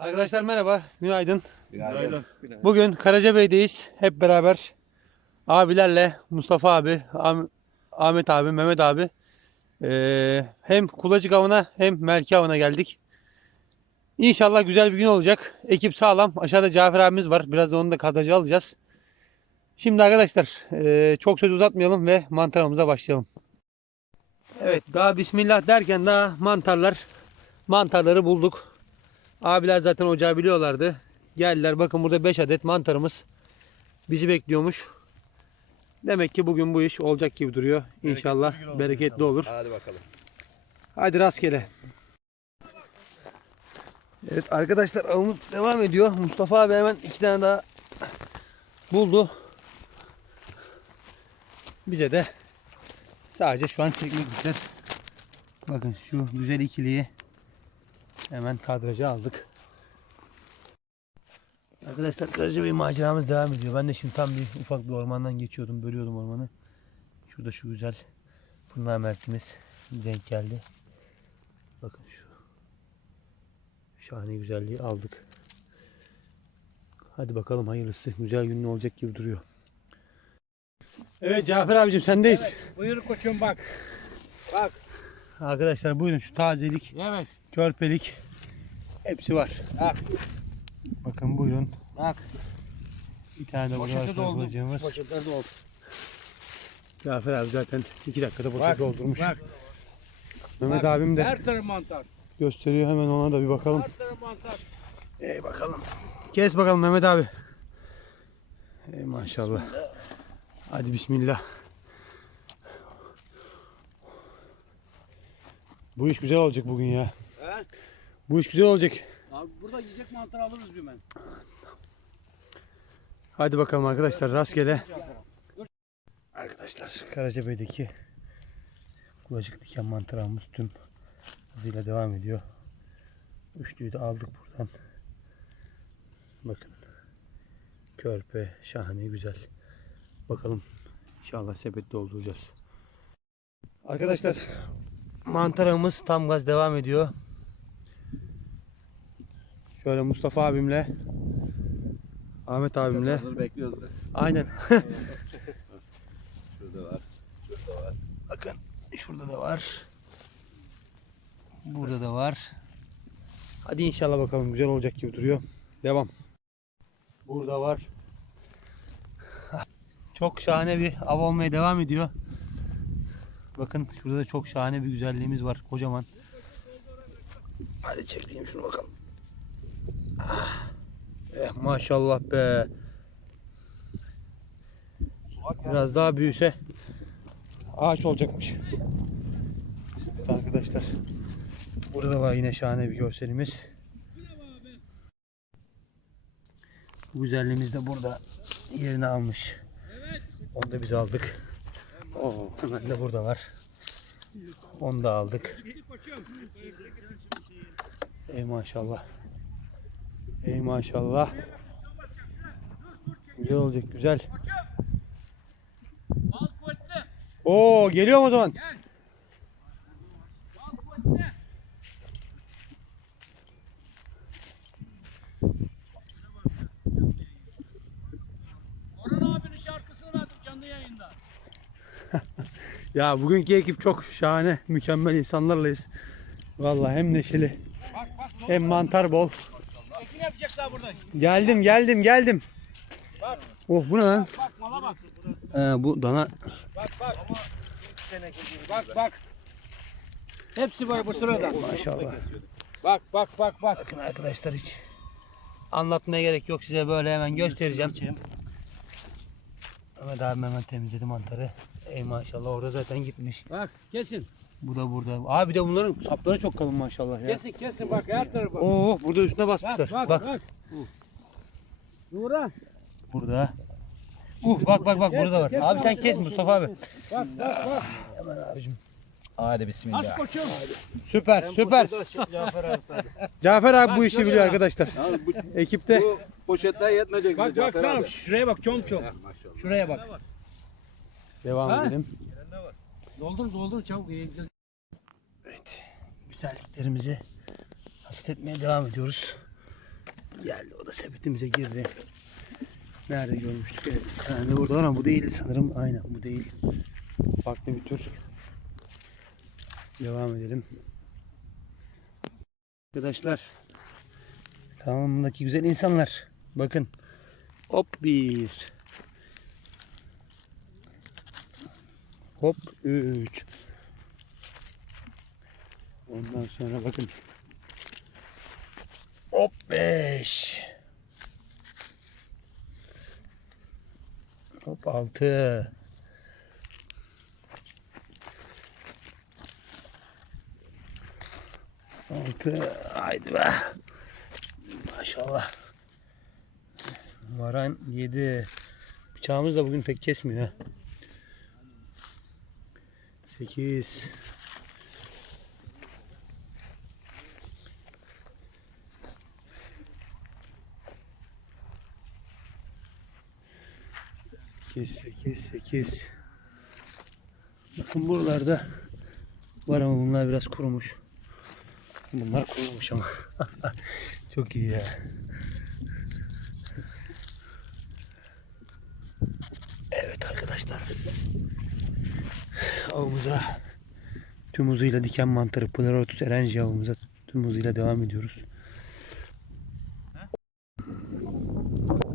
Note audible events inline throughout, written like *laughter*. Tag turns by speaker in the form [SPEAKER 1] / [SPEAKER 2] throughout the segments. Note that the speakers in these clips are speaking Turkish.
[SPEAKER 1] Arkadaşlar merhaba, günaydın.
[SPEAKER 2] Günaydın.
[SPEAKER 1] Bugün Karacabey'deyiz. Hep beraber abilerle Mustafa abi, Ah- Ahmet abi, Mehmet abi eee, hem Kulacık avına hem Melki avına geldik. İnşallah güzel bir gün olacak. Ekip sağlam. Aşağıda Cafer abimiz var. Biraz da onu da kadraja alacağız. Şimdi arkadaşlar eee, çok söz uzatmayalım ve mantarımıza başlayalım. Evet daha bismillah derken daha mantarlar mantarları bulduk. Abiler zaten ocağı biliyorlardı. Geldiler bakın burada 5 adet mantarımız bizi bekliyormuş. Demek ki bugün bu iş olacak gibi duruyor. İnşallah
[SPEAKER 2] olacak
[SPEAKER 1] bereketli olur.
[SPEAKER 2] Hadi bakalım.
[SPEAKER 1] Hadi rastgele. Evet arkadaşlar avımız devam ediyor. Mustafa abi hemen iki tane daha buldu. Bize de sadece şu an çekmek düşer. Bakın şu güzel ikiliyi hemen kadraja aldık. Arkadaşlar Karacabey maceramız devam ediyor. Ben de şimdi tam bir ufak bir ormandan geçiyordum. Bölüyordum ormanı. Şurada şu güzel fırna mertimiz denk geldi. Bakın şu şahane güzelliği aldık. Hadi bakalım hayırlısı. Güzel günün olacak gibi duruyor. Evet Cafer abicim sendeyiz.
[SPEAKER 3] Buyur koçum bak. Bak.
[SPEAKER 1] Arkadaşlar buyurun şu tazelik,
[SPEAKER 3] Evet.
[SPEAKER 1] Körpelik hepsi var.
[SPEAKER 3] Bak.
[SPEAKER 1] Bakın buyurun.
[SPEAKER 3] Bak.
[SPEAKER 1] Bir tane de burada
[SPEAKER 3] Poşeti doldu.
[SPEAKER 1] kullanacağımız.
[SPEAKER 3] Poşetler doldu.
[SPEAKER 1] Cafer abi zaten iki dakikada poşet doldurmuş.
[SPEAKER 3] Bak.
[SPEAKER 1] Mehmet
[SPEAKER 3] bak.
[SPEAKER 1] abim de
[SPEAKER 3] Her tarafı mantar.
[SPEAKER 1] gösteriyor. Hemen ona da bir bakalım.
[SPEAKER 3] Her tarafı mantar.
[SPEAKER 1] Ey bakalım. Kes bakalım Mehmet abi. Ey maşallah. Hadi bismillah. Bu iş güzel olacak bugün ya. Bu iş güzel olacak.
[SPEAKER 3] Abi burada yiyecek mantar alırız bir ben.
[SPEAKER 1] Hadi bakalım arkadaşlar rastgele. Arkadaşlar Karacabey'deki kulacık diken mantarımız tüm hızıyla devam ediyor. Üçlüyü de aldık buradan. Bakın. Körpe şahane güzel. Bakalım inşallah sepet dolduracağız. Arkadaşlar mantarımız tam gaz devam ediyor. Şöyle Mustafa abimle Ahmet abimle
[SPEAKER 2] Hazır bekliyoruz da.
[SPEAKER 1] Aynen. *laughs*
[SPEAKER 2] Şurada var.
[SPEAKER 1] Bakın şurada da var. Burada da var. Hadi inşallah bakalım güzel olacak gibi duruyor. Devam. Burada var. *laughs* Çok şahane bir av olmaya devam ediyor. Bakın şurada da çok şahane bir güzelliğimiz var. Kocaman. Hadi çekeyim şunu bakalım. Eh maşallah be. Biraz daha büyüse ağaç olacakmış. Arkadaşlar. Burada da var yine şahane bir görselimiz. Bu güzelliğimiz de burada yerini almış. Onu da biz aldık. Oo, hemen de burada var. Onu da aldık. Ey maşallah. Ey maşallah. Güzel olacak güzel. Oo geliyor o zaman? *laughs* Ya bugünkü ekip çok şahane, mükemmel insanlarlayız. Vallahi hem neşeli hem mantar bol.
[SPEAKER 3] Ekin yapacaklar burada.
[SPEAKER 1] Geldim geldim geldim.
[SPEAKER 3] Bak
[SPEAKER 1] Oh bu ne lan?
[SPEAKER 3] bak mala bak.
[SPEAKER 1] Ee, bu dana
[SPEAKER 3] Bak bak. Bak bak. Hepsi var bu sırada.
[SPEAKER 1] maşallah.
[SPEAKER 3] Bak bak bak bak.
[SPEAKER 1] Bakın arkadaşlar hiç anlatmaya gerek yok size böyle hemen göstereceğim. Mehmet abim hemen temizledi mantarı. Ey maşallah orada zaten gitmiş.
[SPEAKER 3] Bak kesin.
[SPEAKER 1] Bu da burada. Abi de bunların sapları çok kalın maşallah ya.
[SPEAKER 3] Kesin kesin bak her tarafa. Bak
[SPEAKER 1] Oo burada üstüne basmışlar.
[SPEAKER 3] bak
[SPEAKER 1] Bak,
[SPEAKER 3] bak. Nura.
[SPEAKER 1] burada. Uh bak bak bak burada var. Abi sen kes Mustafa abi.
[SPEAKER 3] Bak bak bak.
[SPEAKER 1] Hemen abicim.
[SPEAKER 2] Hadi
[SPEAKER 3] Aç
[SPEAKER 2] bismillah.
[SPEAKER 3] koçum.
[SPEAKER 1] Süper süper. *laughs* Cafer abi bu işi biliyor arkadaşlar.
[SPEAKER 2] Bu, *laughs*
[SPEAKER 1] Ekipte.
[SPEAKER 2] bu poşetler yetmeyecek
[SPEAKER 3] Bak
[SPEAKER 2] bize
[SPEAKER 3] bak
[SPEAKER 2] Cafer
[SPEAKER 3] sana
[SPEAKER 2] abi.
[SPEAKER 3] şuraya bak çom çom. Şuraya bak.
[SPEAKER 1] Devam
[SPEAKER 3] Ha?
[SPEAKER 1] edelim.
[SPEAKER 3] Doldur doldur çabuk. yiyeceğiz.
[SPEAKER 1] Güzelliklerimizi hasret etmeye devam ediyoruz. Geldi o da sepetimize girdi. Nerede görmüştük? Evet, bir burada ama bu değil sanırım. Aynen bu değil. Farklı bir tür. Devam edelim. Arkadaşlar kanalımdaki güzel insanlar. Bakın. Hop bir. Hop üç. Ondan sonra bakın. Hop 5. Hop 6. Altı. Haydi be. Maşallah. Varan 7. Bıçağımız da bugün pek kesmiyor. ha. 8. Sekiz, sekiz, sekiz. Bakın buralarda var ama bunlar biraz kurumuş. Bunlar kurumuş ama. *laughs* Çok iyi ya. Evet arkadaşlar. Avımıza tüm hızıyla diken mantarı Pleurotus erenji avımıza tüm hızıyla devam ediyoruz.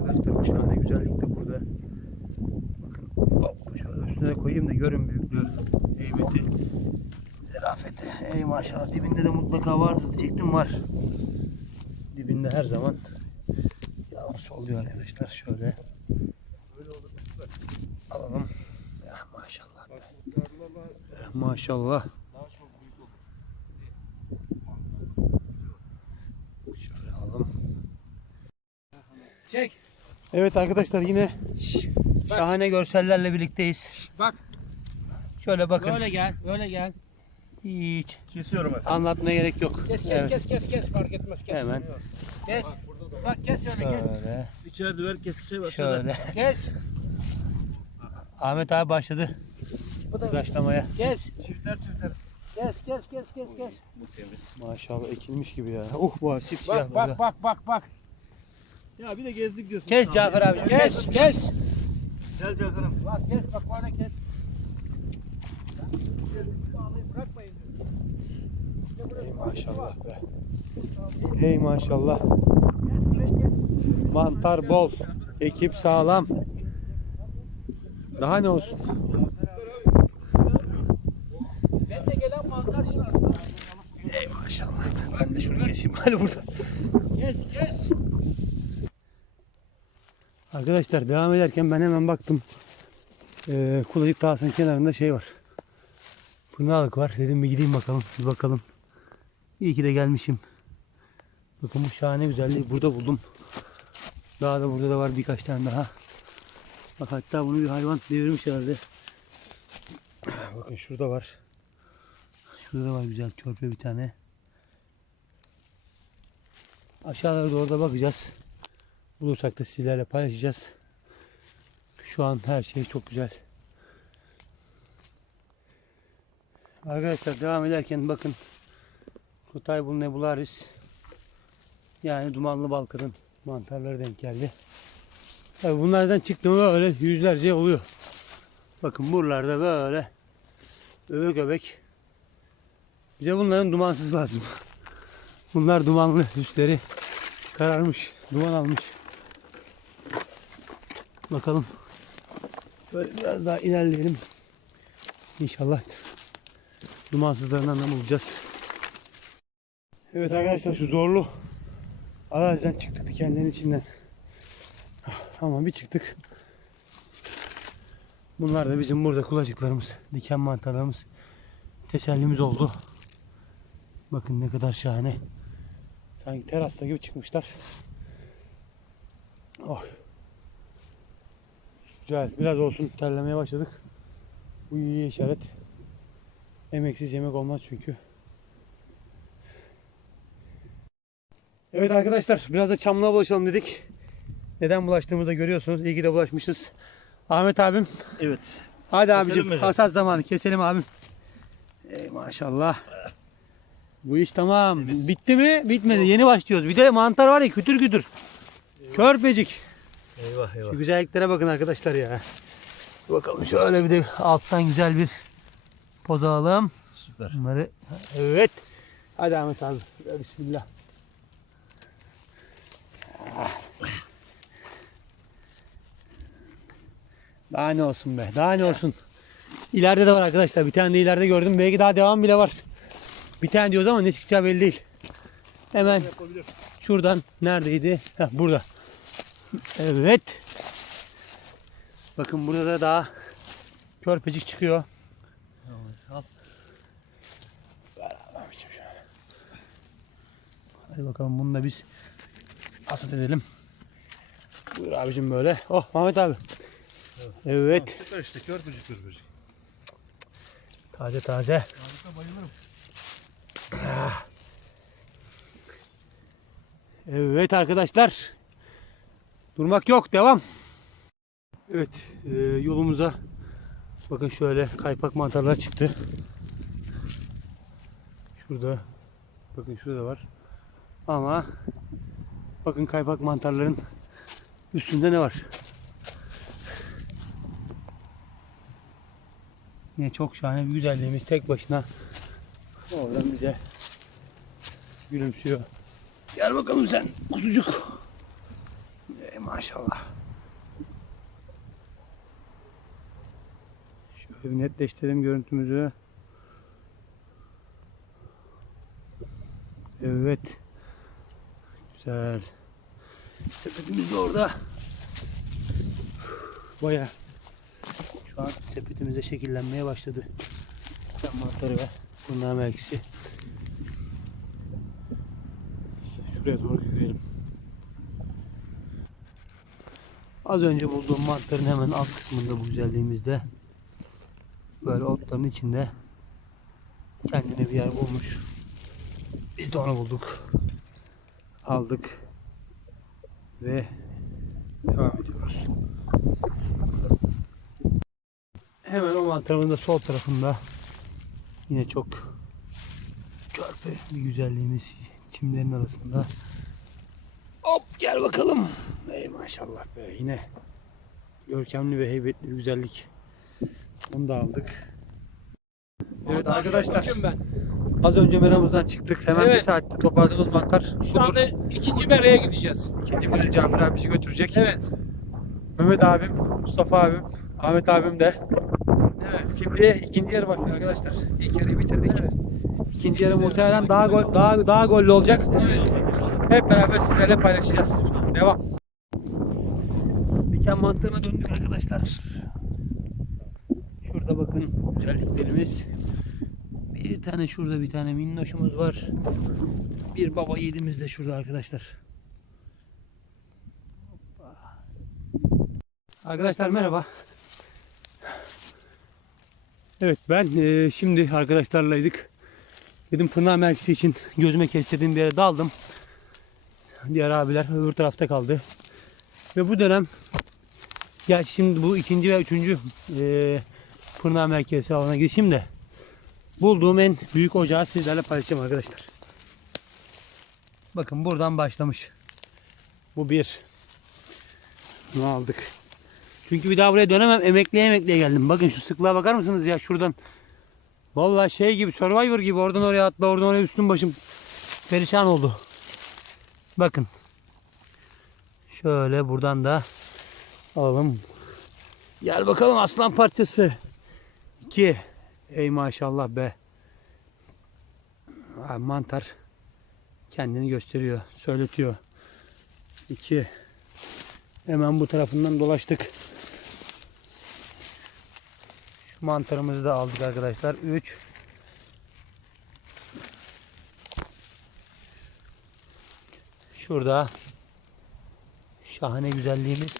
[SPEAKER 1] Arkadaşlar bu şahane güzellik de burada. Bakın hop, şöyle üstüne koyayım da görün büyüklüğü, heybeti, zerafeti. Ey maşallah dibinde de mutlaka vardı diyecektim var. Dibinde her zaman yavrusu oluyor arkadaşlar. Şöyle alalım. Ya maşallah. Eh, Maşallah. Şöyle alalım.
[SPEAKER 3] Çek.
[SPEAKER 1] Evet arkadaşlar yine şahane görsellerle birlikteyiz.
[SPEAKER 3] Bak
[SPEAKER 1] Şöyle bakın.
[SPEAKER 3] böyle gel. Böyle gel.
[SPEAKER 1] Hiç
[SPEAKER 2] Kesiyorum efendim.
[SPEAKER 1] anlatmaya gerek yok.
[SPEAKER 3] Kes kes
[SPEAKER 1] Evet.
[SPEAKER 3] kes kes kes fark etmez kes.
[SPEAKER 1] Hemen.
[SPEAKER 3] Kes. Bak kes öyle kes.
[SPEAKER 1] Şöyle.
[SPEAKER 2] İçeride ver kesişe başladı.
[SPEAKER 1] Şöyle.
[SPEAKER 3] Kes.
[SPEAKER 1] Ahmet abi başladı
[SPEAKER 3] Bu da
[SPEAKER 1] tıraşlamaya.
[SPEAKER 3] kes.
[SPEAKER 2] Çifter çifter.
[SPEAKER 3] Kes kes kes kes kes.
[SPEAKER 1] Maşallah ekilmiş gibi ya. Uh bu sipsiyah
[SPEAKER 3] Bak bak bak bak bak.
[SPEAKER 2] Ya bir de gezdik diyorsun.
[SPEAKER 1] Kes Cafer abi.
[SPEAKER 3] Kes kes.
[SPEAKER 2] Gel Cafer'im.
[SPEAKER 3] Bak kes bak böyle kes. Bırakmayın.
[SPEAKER 1] Ey maşallah be. Ey maşallah. Mantar bol. Ekip sağlam. Daha ne olsun? Ey maşallah. Ben de şunu keseyim hadi burada.
[SPEAKER 3] Kes kes.
[SPEAKER 1] Arkadaşlar devam ederken ben hemen baktım. Ee, Kulacık Dağı'nın kenarında şey var. Pınalık var. Dedim bir gideyim bakalım. Bir bakalım. İyi ki de gelmişim. Bakın bu şahane güzelliği burada buldum. Daha da burada da var birkaç tane daha. Bak hatta bunu bir hayvan devirmiş herhalde. *clears throat* Bakın şurada var. Şurada var güzel körpe bir tane. Aşağılara doğru da bakacağız. Bulursak da sizlerle paylaşacağız. Şu an her şey çok güzel. Arkadaşlar devam ederken bakın Kutaybul nebularis yani dumanlı balkadın mantarları denk geldi. Tabii bunlardan çıktı mı böyle yüzlerce oluyor. Bakın buralarda böyle öbek öbek. Bize bunların dumansız lazım. *laughs* Bunlar dumanlı üstleri kararmış, duman almış. Bakalım. Böyle biraz daha ilerleyelim. İnşallah dumansızlarından da bulacağız. Evet arkadaşlar şu zorlu araziden çıktık dikenlerin içinden. Ama bir çıktık. Bunlar da bizim burada kulacıklarımız, diken mantarlarımız. Tesellimiz oldu. Bakın ne kadar şahane. Sanki terasta gibi çıkmışlar. Oh. Güzel. Biraz olsun terlemeye başladık. Bu iyi işaret. Emeksiz yemek olmaz çünkü. Evet arkadaşlar biraz da çamlığa bulaşalım dedik. Neden bulaştığımızı da görüyorsunuz. İyi ki de bulaşmışız. Ahmet abim.
[SPEAKER 2] Evet.
[SPEAKER 1] Hadi
[SPEAKER 2] Keselim
[SPEAKER 1] abicim
[SPEAKER 2] mi?
[SPEAKER 1] hasat zamanı keselim abim. Ey maşallah. Bu iş tamam. Bitti mi? Bitmedi. Yeni başlıyoruz. Bir de mantar var ya kütür kütür. Körpecik.
[SPEAKER 2] Eyvah eyvah.
[SPEAKER 1] Şu güzelliklere bakın arkadaşlar ya. Bakalım şöyle bir de alttan güzel bir poz alalım.
[SPEAKER 2] Süper.
[SPEAKER 1] Bunları evet. Hadi Ahmet abi. Bismillah. Daha ne olsun be. Daha ne olsun. İleride de var arkadaşlar. Bir tane de ileride gördüm. Belki daha devam bile var. Bir tane diyoruz ama ne çıkacağı belli değil. Hemen şuradan neredeydi? Heh, burada. Evet. Bakın burada da daha körpecik çıkıyor. Hadi bakalım bunu da biz hasat edelim. Buyur abicim böyle. Oh Mehmet abi. Evet.
[SPEAKER 2] Süper işte körpücük körpücük.
[SPEAKER 1] Taze taze.
[SPEAKER 2] Harika bayılırım.
[SPEAKER 1] Evet arkadaşlar. Durmak yok. Devam. Evet. e, yolumuza bakın şöyle kaypak mantarlar çıktı. Şurada. Bakın şurada var. Ama bakın kaypak mantarların üstünde ne var? Yine çok şahane bir güzelliğimiz tek başına oradan bize gülümsüyor. Gel bakalım sen kuzucuk. Ey maşallah. Şöyle bir netleştirelim görüntümüzü. Evet. Güzel. Sepetimiz de orada. Baya. Şu an sepetimize şekillenmeye başladı. Sen mantarı ve bunların belkisi. Şuraya doğru yürüyelim. Az önce bulduğum mantarın hemen alt kısmında bu güzelliğimizde böyle otların içinde kendine bir yer bulmuş. Biz de onu bulduk. Aldık ve devam ediyoruz. Hemen o mantarın da sol tarafında yine çok körpe bir güzelliğimiz çimlerin arasında. Hop gel bakalım. Ey maşallah be yine görkemli ve heybetli bir güzellik. Onu da aldık. Evet arkadaşlar
[SPEAKER 3] ben.
[SPEAKER 1] Az önce meramızdan çıktık. Hemen bir
[SPEAKER 3] Evet.
[SPEAKER 1] saatte toparladığımız mantar
[SPEAKER 3] Şu
[SPEAKER 1] şudur.
[SPEAKER 3] anda ikinci mereye gideceğiz.
[SPEAKER 1] İkinci böyle Cafer abi bizi götürecek.
[SPEAKER 3] Evet.
[SPEAKER 1] Mehmet abim, Mustafa abim, Ahmet abim de.
[SPEAKER 3] Evet.
[SPEAKER 1] Şimdi ikinci yarı başlıyor arkadaşlar. İlk yarıyı bitirdik. İkinci yarı muhtemelen daha gol, daha daha gollü olacak.
[SPEAKER 3] Evet.
[SPEAKER 1] Hep beraber sizlerle paylaşacağız. Devam. Diken mantığına döndük arkadaşlar. Şurada bakın güzelliklerimiz. Bir tane şurada bir tane minnoşumuz var. Bir baba yiğidimiz de şurada arkadaşlar. Arkadaşlar merhaba. Evet ben eee, şimdi arkadaşlarlaydık. Dedim Pınar Merkezi için gözüme kestirdiğim bir yere daldım. Diğer abiler öbür tarafta kaldı. Ve bu dönem ya şimdi bu ikinci ve üçüncü eee Pınar Merkezi alana girişim de bulduğum en büyük ocağı sizlerle paylaşacağım arkadaşlar. Bakın buradan başlamış. Bu bir. Bunu aldık. Çünkü bir daha buraya dönemem. Emekliye emekliye geldim. Bakın şu sıklığa bakar mısınız ya şuradan. Vallahi şey gibi Survivor gibi oradan oraya atla oradan oraya üstüm başım perişan oldu. Bakın. Şöyle buradan da alalım. Gel bakalım aslan parçası. 2. Ey maşallah be. Mantar kendini gösteriyor, söyletiyor. 2. Hemen bu tarafından dolaştık. Şu mantarımızı da aldık arkadaşlar. 3. Şurada şahane güzelliğimiz.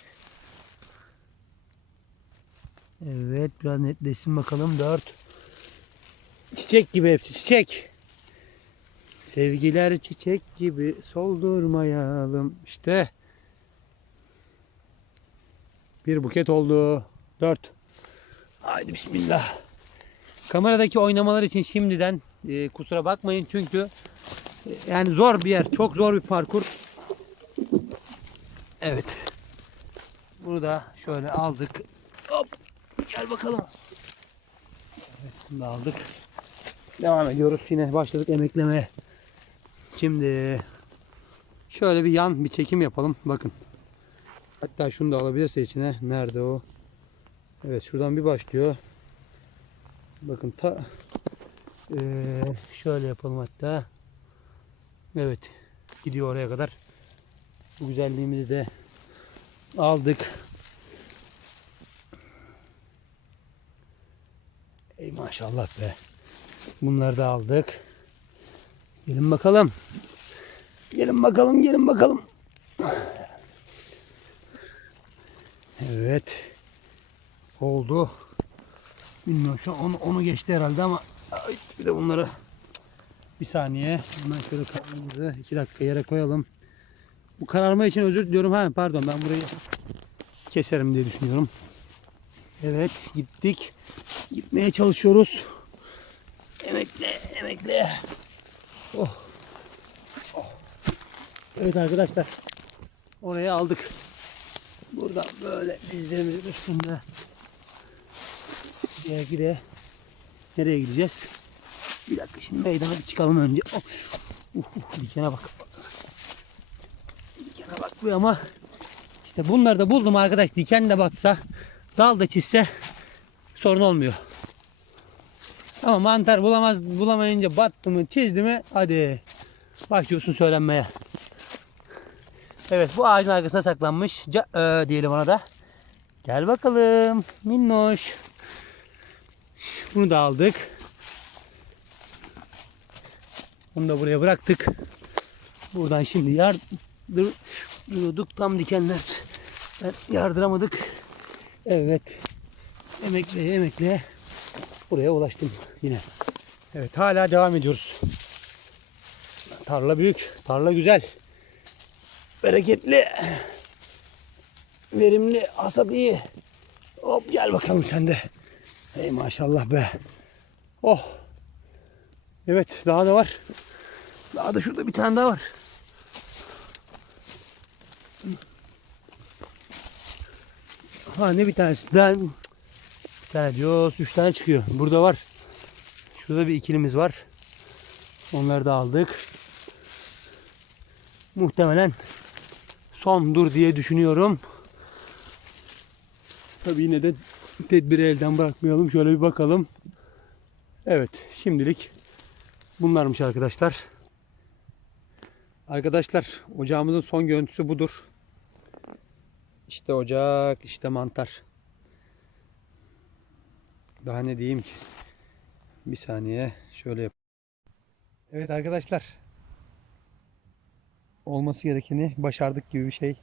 [SPEAKER 1] Evet biraz netleşsin bakalım. 4. Çiçek gibi hepsi çiçek. Sevgiler çiçek gibi soldurmayalım. İşte. Bir buket oldu. 4. Haydi bismillah. Kameradaki oynamalar için şimdiden Ee, kusura bakmayın çünkü e, yani zor bir yer. Çok zor bir parkur. Evet. Bunu da şöyle aldık. Hop. Gel bakalım. Evet, bunu da aldık. Devam ediyoruz. Yine başladık emeklemeye. Şimdi şöyle bir yan bir çekim yapalım. Bakın. Hatta şunu da alabilirse içine. Nerede o? Evet şuradan bir başlıyor. Bakın ta Ee, şöyle yapalım hatta. Evet. Gidiyor oraya kadar. Bu güzelliğimizi de aldık. Ey maşallah be. Bunları da aldık. Gelin bakalım. Gelin bakalım, gelin bakalım. Evet. Oldu. Bilmiyorum şu an onu, onu geçti herhalde ama bir de bunları bir saniye hemen şöyle kararımızı iki dakika yere koyalım. Bu kararma için özür diliyorum. Ha pardon ben burayı keserim diye düşünüyorum. Evet gittik. Gitmeye çalışıyoruz. Emekle emekle. Oh. Oh. Evet arkadaşlar. Oraya aldık. Buradan böyle dizlerimizin üstünde. Diğer gide. Nereye gideceğiz? Bir dakika şimdi meydana bir çıkalım önce. Hop. Uf, uf, dikene bak. Dikene bak bu ama işte bunları da buldum arkadaş. Diken de batsa, dal da çizse sorun olmuyor. Ama mantar bulamaz bulamayınca battı mı çizdi mi hadi başlıyorsun söylenmeye. Evet bu ağacın arkasına saklanmış. Ca- e, diyelim ona da. Gel bakalım minnoş. Bunu da aldık. Bunu da buraya bıraktık. Buradan şimdi yardırıyorduk tam dikenler. Ben yardıramadık. Evet. Emekleye emekleye buraya ulaştım yine. Evet hala devam ediyoruz. Tarla büyük, tarla güzel. Bereketli. Verimli, hasat iyi. Hop gel bakalım sen de. Ey maşallah be. Oh. Evet daha da var. Daha da şurada bir tane daha var. Ha ne bir tanesi? Bir tane diyoruz. Üç tane çıkıyor. Burada var. Şurada bir ikilimiz var. Onları da aldık. Muhtemelen sondur diye düşünüyorum. Tabii yine de tedbiri elden bırakmayalım. Şöyle bir bakalım. Evet şimdilik bunlarmış arkadaşlar. Arkadaşlar ocağımızın son görüntüsü budur. İşte ocak, işte mantar. Daha ne diyeyim ki? Bir saniye şöyle yap. Evet arkadaşlar. Olması gerekeni başardık gibi bir şey.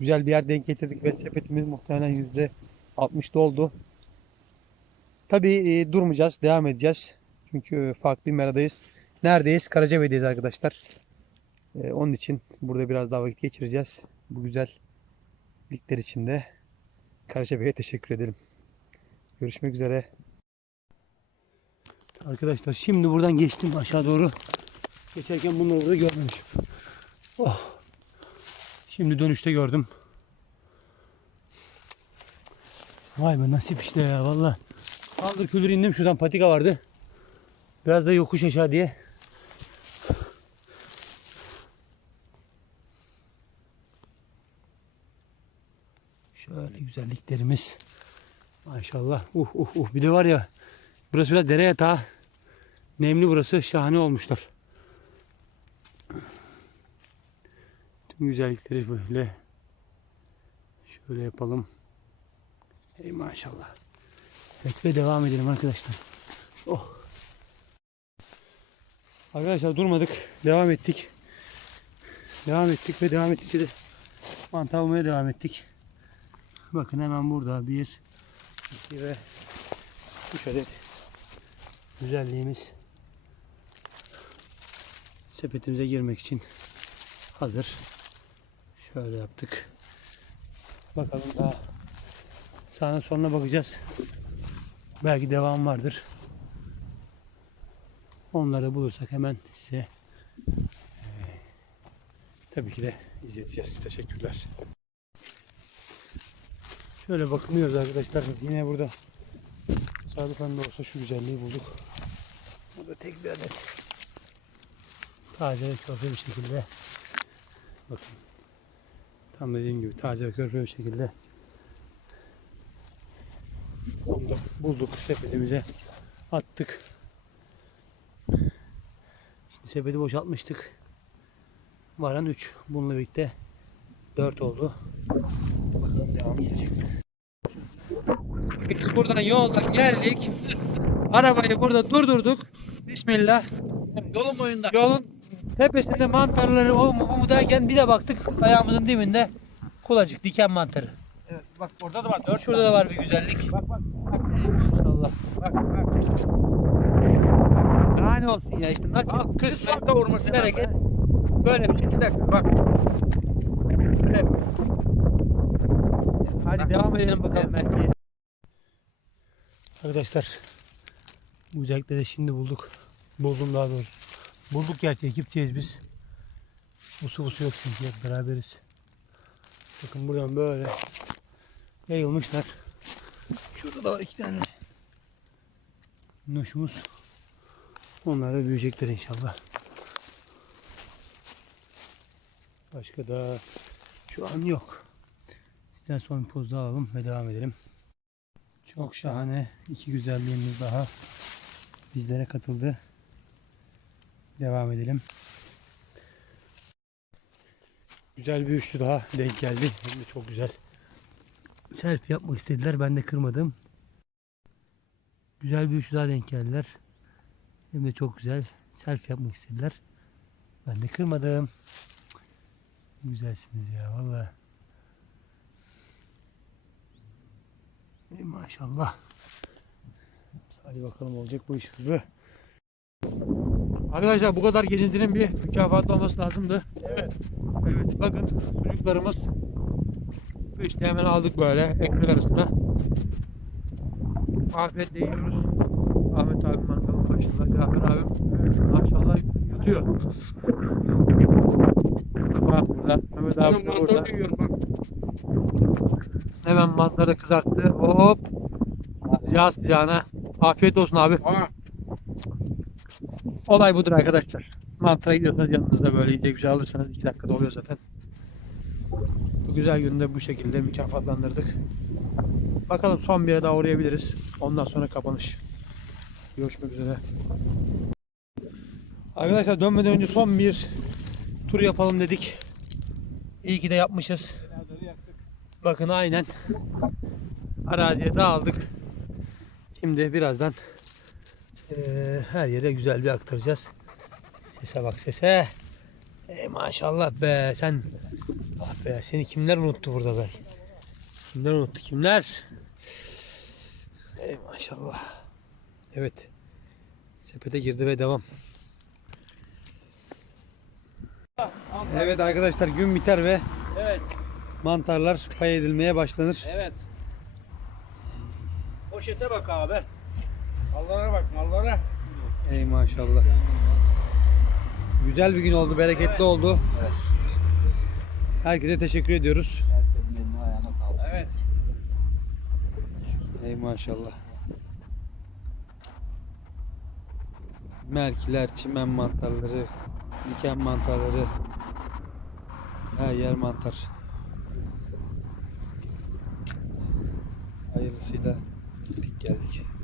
[SPEAKER 1] Güzel bir yer denk getirdik ve sepetimiz muhtemelen yüzde 60 doldu. Tabii e, durmayacağız, devam edeceğiz. Çünkü farklı bir meradayız. Neredeyiz? Karacabey'deyiz arkadaşlar. E, onun için burada biraz daha vakit geçireceğiz. Bu güzel ligler içinde. Karacabey'e teşekkür edelim. Görüşmek üzere. Arkadaşlar şimdi buradan geçtim aşağı doğru. Geçerken bunları burada görmemişim. Oh. Şimdi dönüşte gördüm. Vay be nasip işte ya valla. Kaldır küldür indim şuradan patika vardı. Biraz da yokuş aşağı diye. Şöyle güzelliklerimiz. Maşallah. Uh uh uh. Bir de var ya. Burası biraz dere yatağı. Nemli burası. Şahane olmuşlar. Tüm güzellikleri böyle. Şöyle yapalım. Hey maşallah. Evet ve devam edelim arkadaşlar. Oh. Arkadaşlar durmadık. Devam ettik. Devam ettik ve devam ettikçe de mantar bulmaya devam ettik. Bakın hemen burada bir, iki ve üç adet güzelliğimiz sepetimize girmek için hazır. Şöyle yaptık. Bakalım daha sağına sonuna bakacağız. Belki devam vardır. Onları bulursak hemen size e, tabii ki de izleteceğiz. Teşekkürler. Şöyle bakınıyoruz arkadaşlar. Yine burada Sadıkan da olsa şu güzelliği bulduk. Burada tek bir adet taze ve körpe bir şekilde bakın tam dediğim gibi taze ve körpe bir şekilde onu da bulduk sepetimize attık. Şimdi sepeti boşaltmıştık. Varan 3. Bununla birlikte 4 oldu. Bakalım devam gelecek mi? Buradan yoldan geldik. Arabayı burada durdurduk. Bismillah.
[SPEAKER 3] Yolun boyunda.
[SPEAKER 1] Yolun tepesinde mantarları o mu bu mu derken bir de baktık ayağımızın dibinde kulacık diken mantarı.
[SPEAKER 3] Evet, bak orada da var. Dört
[SPEAKER 1] Şurada da var bir güzellik.
[SPEAKER 3] Bak bak.
[SPEAKER 1] Maşallah.
[SPEAKER 3] Bak bak.
[SPEAKER 1] Daha ne olsun ya işte nasıl
[SPEAKER 3] Bak,
[SPEAKER 1] kısmet
[SPEAKER 3] kısmet kavurması
[SPEAKER 1] bereket böyle bir şey.
[SPEAKER 3] Bir dakika bak. Evet.
[SPEAKER 1] Hadi devam edelim bakalım belki. Arkadaşlar bu güzellikleri şimdi bulduk. Buldum daha doğrusu. Bulduk gerçi ekipçeyiz biz. Usu busu yok çünkü hep beraberiz. Bakın buradan böyle yayılmışlar. Şurada da var iki tane. Nuşumuz. Onlar da büyüyecekler inşallah. Başka da şu an yok. Sizden son bir poz daha alalım ve devam edelim. Çok şahane iki güzelliğimiz daha bizlere katıldı. Devam edelim. Güzel bir üçlü daha denk geldi. Hem de çok güzel. Selfie yapmak istediler. Ben de kırmadım. Güzel bir üçlü daha denk geldiler. Hem de çok güzel. Selfie yapmak istediler. Ben de kırmadım. Güzelsiniz ya vallahi. Ey maşallah. Hadi bakalım olacak bu iş hızlı. Arkadaşlar bu kadar gezintinin bir mükafatı olması lazımdı.
[SPEAKER 3] Evet.
[SPEAKER 1] Evet bakın sucuklarımız işte hemen aldık böyle ekmek arasına. Afiyetle yiyoruz. Ahmet abi mangalın başında. Cafer abim maşallah yutuyor. Mustafa burada. Mehmet abi de burada. Hemen mantarı kızarttı. Hop. Yağ sıcağına. Afiyet olsun abi.
[SPEAKER 3] Aa,
[SPEAKER 1] Olay budur arkadaşlar. Mantıra gidiyorsanız yanınızda böyle yiyecek bir şey alırsanız 2 dakikada oluyor zaten. Bu güzel günde bu şekilde mükafatlandırdık. Bakalım son bir yere daha uğrayabiliriz. Ondan sonra kapanış. Görüşmek üzere. Arkadaşlar dönmeden önce son bir tur yapalım dedik. İyi ki de yapmışız. Bakın aynen araziye dağıldık. Şimdi birazdan eee, her yere güzel bir aktaracağız. Sese bak sese. Ey maşallah be sen. Ah be seni kimler unuttu burada be. Kimler unuttu kimler. Ey maşallah. Evet. Sepete girdi ve devam. Evet arkadaşlar gün biter ve
[SPEAKER 3] evet.
[SPEAKER 1] mantarlar pay edilmeye başlanır.
[SPEAKER 3] Evet. Poşete bak abi. Mallara bak mallara.
[SPEAKER 1] Ey maşallah. Güzel bir gün oldu, bereketli oldu. Herkese teşekkür ediyoruz.
[SPEAKER 3] Evet.
[SPEAKER 1] Ey maşallah. Merkiler, çimen mantarları, diken mantarları. Her yer mantar. Hayırlısıyla gittik geldik.